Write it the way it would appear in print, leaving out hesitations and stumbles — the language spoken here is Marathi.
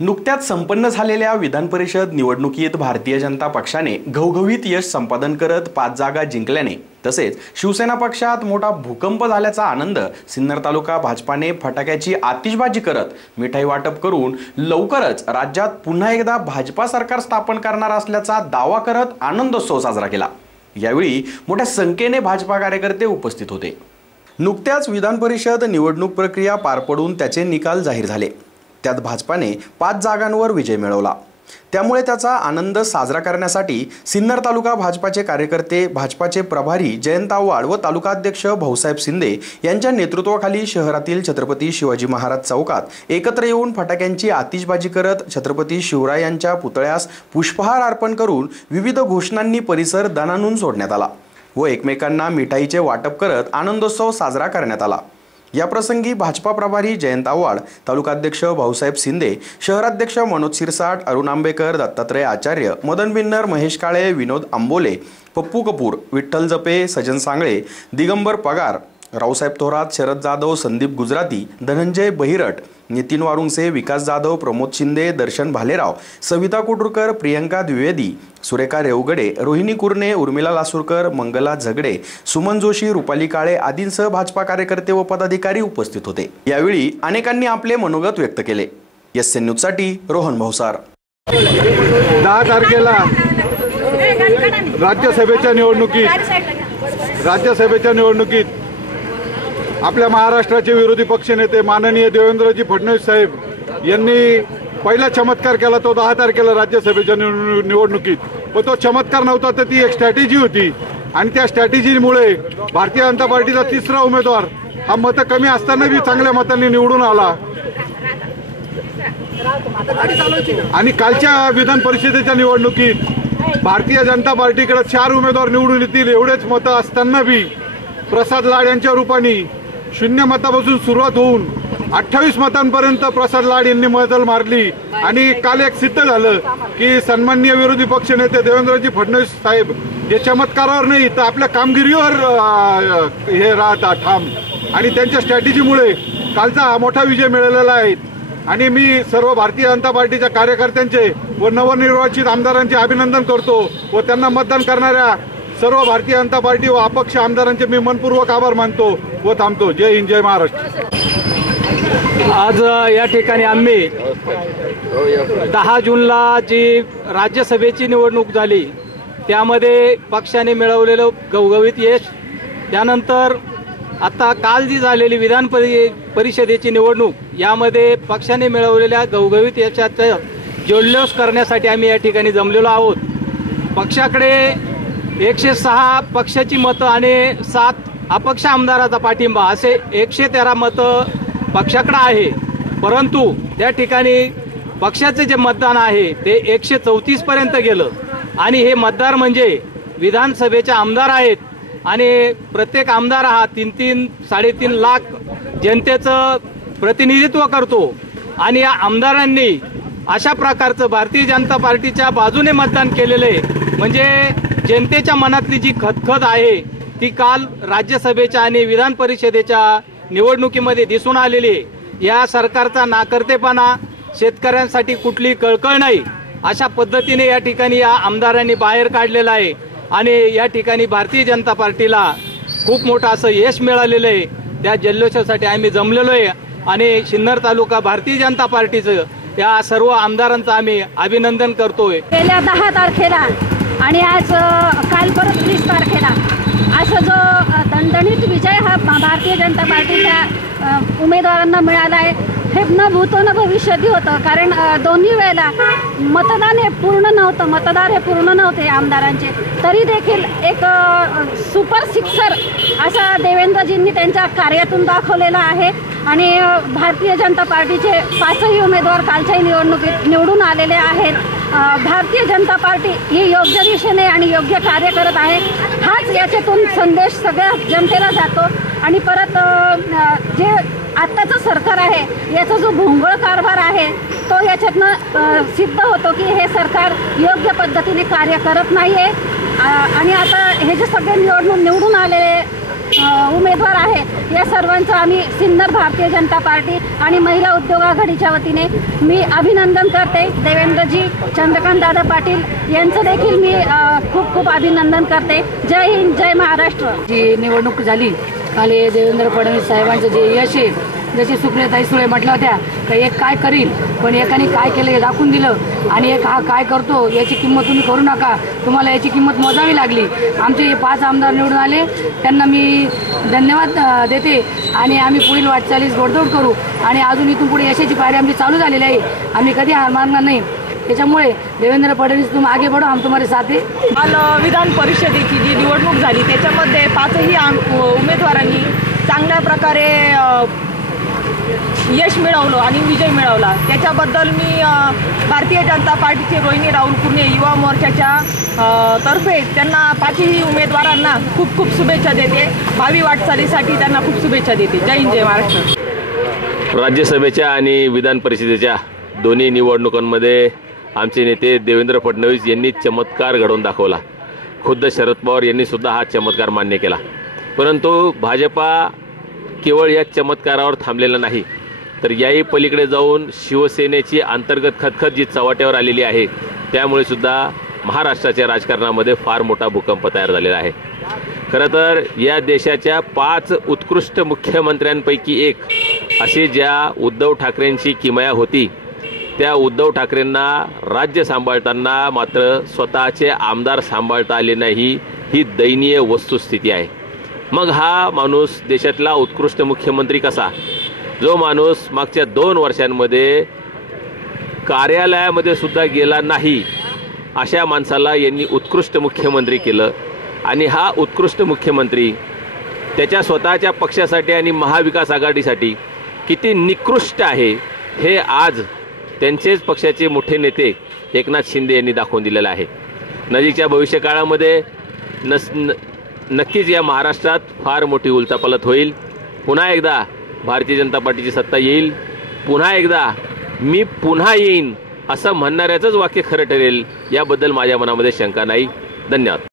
नुकत्याच संपन्न झालेल्या विधान परिषद निवडणुकीत भारतीय जनता पक्षाने घवघवीत यश संपादन करत 5 जागा जिंकल्याने तसेच शिवसेना पक्षात मोठा भूकंप झाल्याचा आनंद सिन्नर तालुका भाजपाने फटाक्याची आतिषबाजी करत मिठाई वाटप करून लवकरच राज्यात पुन्हा एकदा भाजपा सरकार स्थापन करणार असल्याचा दावा करत आनंदोत्सव साजरा केला। यावेळी मोठ्या संख्येने भाजपा कार्यकर्ते उपस्थित होते। नुकत्याच विधान परिषद निवडणूक प्रक्रिया पार पडून त्याचे निकाल जाहीर झाले। त्यात भाजपाने 5 जागांवर विजय मिळवला। त्यामुळे त्याचा आनंद साजरा करण्यासाठी सिन्नर तालुका भाजपाचे कार्यकर्ते, भाजपाचे प्रभारी जयंत आव्हाड व तालुका अध्यक्ष भाऊसाहेब शिंदे यांच्या नेतृत्वाखाली शहरातील छत्रपती शिवाजी महाराज चौकात एकत्र येऊन फटाक्यांची आतिषबाजी करत छत्रपती शिवराय यांच्या पुतळ्यास पुष्पहार अर्पण करून विविध घोषणांनी परिसर दणाणून सोडण्यात आला व एकमेकांना मिठाईचे वाटप करत आनंदोत्सव साजरा करण्यात आला। या प्रसंगी भाजपा प्रभारी जयंत आव्हाड, तालुकाध्यक्ष भाऊसाहेब शिंदे, शहराध्यक्ष मनोज सिरसाट, अरुण आंबेकर, दत्तात्रय आचार्य, मदन बिन्नर, महेश काळे, विनोद आंबोले, पप्पू कपूर, विठ्ठल जपे, सजन सांगळे, दिगंबर पगार, रावसाहेब थोरात, शरद जाधव, संदीप गुजराती, धनंजय बहिरट, नितीन वारुंगसे, विकास जाधव, प्रमोद शिंदे, दर्शन भालेराव, सविता कुटुरकर, प्रियंका द्विवेदी, सुरेखा रेवगडे, रोहिणी कुरणे, उर्मिला लासूरकर, मंगला झगडे, सुमन जोशी, रुपाली काळे आदींसह भाजपा कार्यकर्ते व पदाधिकारी उपस्थित होते। यावेळी अनेकांनी आपले मनोगत व्यक्त केले। एसएन न्यूजसाठी रोहन भाऊसार। 10 तारखेला राज्यसभेच्या निवडणुकीत आपल्या महाराष्ट्राचे विरोधी पक्षनेते माननीय देवेंद्रजी फडणवीस साहेब यांनी पहिला चमत्कार केला। तो 10 तारखेला राज्यसभेच्या निवडणुकीत, पण तो चमत्कार नव्हता, तर ती एक स्ट्रॅटेजी होती आणि त्या स्ट्रॅटेजीमुळे भारतीय जनता पार्टीचा तिसरा उमेदवार हा मतं कमी असताना बी चांगल्या मतांनी निवडून आला। आणि कालच्या विधान परिषदेच्या निवडणुकीत भारतीय जनता पार्टीकडे 4 उमेदवार निवडून येतील एवढेच मतं असताना बी प्रसाद लाड यांच्या रूपाने 0 मतापासून सुरुवात होऊन 28 मतांपर्यंत प्रसाद लाड यांनी मजल मारली। आणि काल एक सिद्ध झालं की सन्माननीय विरोधी पक्षनेते देवेंद्रजी फडणवीस साहेब हे चमत्कारावर नाही तर आपल्या कामगिरीवर हे राहतात ठाम, आणि त्यांच्या स्ट्रॅटेजीमुळे कालचा हा मोठा विजय मिळालेला आहे। आणि मी सर्व भारतीय जनता पार्टीच्या कार्यकर्त्यांचे व नवनिर्वाचित आमदारांचे अभिनंदन करतो व त्यांना मतदान करणाऱ्या सर्व भारतीय जनता पार्टी व अपक्ष आमदारांचे मी मनपूर्वक आभार मानतो व थांबतो। जय हिंद, जय महाराष्ट्र। आज या ठिकाणी आम्ही 10 जूनला जी राज्यसभेची निवडणूक झाली त्यामध्ये पक्षाने मिळवलेलं घवघवीत यश, त्यानंतर आता काल जी झालेली विधान परिषदेची निवडणूक यामध्ये पक्षाने मिळवलेल्या घवघवीत यशाचा जल्लोष करण्यासाठी आम्ही या ठिकाणी जमलेलो आहोत। पक्षाकडे 106 पक्षाची मतं आणि 7 अपक्ष आमदाराचा पाठिंबा असे 113 मतं पक्षाकडे आहे, परंतु त्या ठिकाणी पक्षाचे जे मतदान आहे ते 134 पर्यंत गेलं। आणि हे मतदार म्हणजे विधानसभेचे आमदार आहेत आणि प्रत्येक आमदार हा 3-3-3.5 लाख जनतेचं प्रतिनिधित्व करतो। आणि या आमदारांनी अशा प्रकारचं भारतीय जनता पार्टीच्या बाजूने मतदान केलेलं आहे, म्हणजे जनतेच्या मनातली जी खदखद आहे ती काल राज्यसभेच्या आणि विधान परिषदेच्या निवडणुकीमध्ये दिसून आलेली आहे। या सरकारचा नाकर्तेपणा, शेतकऱ्यांसाठी कुठली कळकळ नाही अशा पद्धतीने या ठिकाणी या आमदारांनी बाहेर काढलेला आहे। आणि या ठिकाणी भारतीय जनता पार्टीला खूप मोठं असं यश मिळालेलं आहे। त्या जल्लोषासाठी आम्ही जमलेलो आहे आणि सिन्नर तालुका भारतीय जनता पार्टीचं या सर्व आमदारांचं आम्ही अभिनंदन करतोय। गेल्या 10 तारखेला आणि आज काल परत 20 तारखेला असा जो दणदणीत विजय हा भारतीय जनता पार्टीच्या उमेदवारांना मिळाला आहे हे न भूतो न भविष्यती होतं। कारण दोन्ही वेळेला मतदार हे पूर्ण नव्हते आमदारांचे, तरी देखील एक सुपर सिक्सर असा देवेंद्रजींनी त्यांच्या कार्यातून दाखवलेला आहे। आणि भारतीय जनता पार्टीचे 5ही उमेदवार कालच्या निवडणुकीत निवडून आलेले आहेत। भारतीय जनता पार्टी ही योग्य दिशेने आणि योग्य कार्य करत आहे, हाच याच्यातून संदेश सगळ्या जनतेला जातो। आणि परत जे आत्ताचं सरकार आहे याचा जो भोंगळ कारभार आहे तो याच्यातनं सिद्ध होतो की हे सरकार योग्य पद्धतीने कार्य करत नाही आहे। आणि आता हे जे सगळे निवडून आलेले उमेदवार आहेत या सर्वांचं आम्ही सिन्नर भारतीय जनता पार्टी आणि महिला उद्योग आघाडीच्या वतीने मी अभिनंदन करते। देवेंद्रजी, चंद्रकांत दादा पाटील यांचं देखील मी खूप खूप अभिनंदन करते। जय हिंद, जय महाराष्ट्र। जी निवडणूक झाली काल देवेंद्र फडणवीस साहेबांचं जे यश आहे, जसे सुप्रियाताई सुळे म्हटल्या होत्या तर एक काय करील पण एकाने काय केलं हे दाखवून दिलं आणि एक हा काय करतो याची किंमत तुम्ही करू नका, तुम्हाला याची किंमत मोजावी लागली। आमचे हे 5 आमदार निवडून आले त्यांना मी धन्यवाद देते आणि आम्ही पुढील वाटचालीस घोडदौड करू आणि अजून इथून पुढे यशाची पायरी आमची चालू झालेली आहे। आम्ही कधी हार मानणार नाही। त्याच्यामुळे देवेंद्र फडणवीस तुम आगे बढ़ो, हम तुम्हारे साथ है। काल विधान परिषदेची जी निवडणूक झाली त्याच्यामध्ये 5ही उमेदवारांनी चांगल्या प्रकारे यश मिळवलं आणि विजय मिळवला। त्याच्याबद्दल मी भारतीय जनता पार्टीचे रोहिणी राहुल कुर्णे युवा मोर्चाच्या तर्फे त्यांना 5ही उमेदवारांना खूप खूप शुभेच्छा देते। भावी वाटचालीसाठी त्यांना खूप शुभेच्छा देते। जय हिंद, जय महाराष्ट्र। राज्यसभेच्या आणि विधान परिषदेच्या दोन्ही निवडणुकांमध्ये आमचे नेते देवेंद्र फडणवीस यांनी चमत्कार घडवून दाखवला। खुद्द शरद पवार यांनी सुद्धा हा चमत्कार मान्य केला। परंतु भाजपा केवळ या चमत्कारावर थांबलेला नाही, तर याही पलीकडे जाऊन शिवसेनेची अंतर्गत खतखत जी चव्हाट्यावर आलेली आहे त्यामुळे सुद्धा महाराष्ट्राच्या राजकारणामध्ये फार मोठा भूकंप तयार झालेला आहे। खरं तर या देशाच्या 5 उत्कृष्ट मुख्यमंत्र्यांपैकी एक अशी ज्या उद्धव ठाकरेंची किमया होती, त्या उद्धव ठाकरेंना राज्य सांभाळताना मात्र स्वतःचे आमदार सांभाळता आले नाही, ही दयनीय वस्तुस्थिती आहे। मग हा माणूस देशातला उत्कृष्ट मुख्यमंत्री कसा, जो माणूस मागच्या 2 वर्षांमध्ये कार्यालयामध्ये सुद्धा गेला नाही, अशा माणसाला यांनी उत्कृष्ट मुख्यमंत्री केलं। आणि हा उत्कृष्ट मुख्यमंत्री त्याच्या स्वतःच्या पक्षासाठी आणि महाविकास आघाडीसाठी किती निकृष्ट आहे हे आज त्यांचेच पक्षाचे मोठे नेते एकनाथ शिंदे यांनी दाखवून दिलेलं आहे। नजीकच्या भविष्यकाळामध्ये नक्कीच या महाराष्ट्रात फार मोठी उलथापालथ होईल। पुन्हा एकदा भारतीय जनता पार्टीची सत्ता येईल, पुन्हा एकदा मी पुन्हा येईन असं म्हणणाऱ्याचंच वाक्य खरं ठरेल, याबद्दल माझ्या मनामध्ये शंका नाही। धन्यवाद।